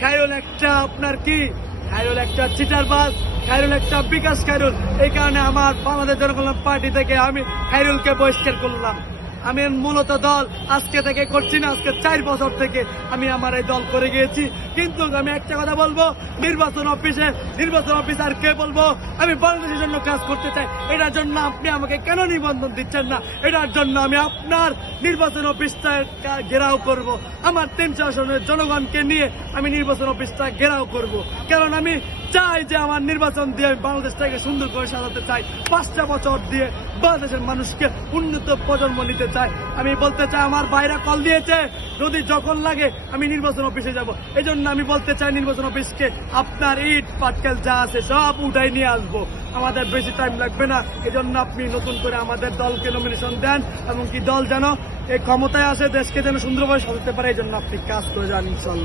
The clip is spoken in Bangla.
খায়রুল একটা আপনার কি, খায়রুল একটা চিটারবাজ, খায়রুল একটা বিকাশ খায়রুল। এই কারণে আমার বাংলাদেশ জনকল্যাণ পার্টি থেকে আমি খায়রুলকে বহিষ্কার করলাম। আমি মূলত দল আজকে থেকে করছি না, আজকে 4 বছর থেকে আমি আমার এই দল করে গিয়েছি। কিন্তু আমি একটা কথা বলবো, নির্বাচন অফিসারকে বলবো আমি বাংলাদেশের জন্য কাজ করতে চাই। এটার জন্য আপনি আমাকে কেন নিবন্ধন দিচ্ছেন না? এটার জন্য আমি আপনার নির্বাচন অফিসটা ঘেরাও করব। আমার 300 আসনের জনগণকে নিয়ে আমি নির্বাচন অফিসটা ঘেরাও করব। কারণ আমি চাই যে আমার নির্বাচন দিয়ে আমি বাংলাদেশটাকে সুন্দর করে সাজাতে চাই। 5টা বছর দিয়ে বাংলাদেশের মানুষকে উন্নত প্রজন্ম নিতে চাই। আমি বলতে চাই, আমার ভাইরা কল দিয়েছে, যদি যখন লাগে আমি নির্বাচন অফিসে যাব। এই জন্য আমি বলতে চাই নির্বাচন অফিসকে আপনার ইট পাটকেল যা আছে সব উঠাই নিয়ে আসবো। আমাদের বেশি টাইম লাগবে না। এই জন্য আপনি নতুন করে আমাদের দলকে নমিনেশন দেন, এবং কি দল যেন এই ক্ষমতায় আসে, দেশকে যেন সুন্দরভাবে সাজাতে পারে। এই জন্য আপনি কাজ করে যান ইনশাল্লাহ।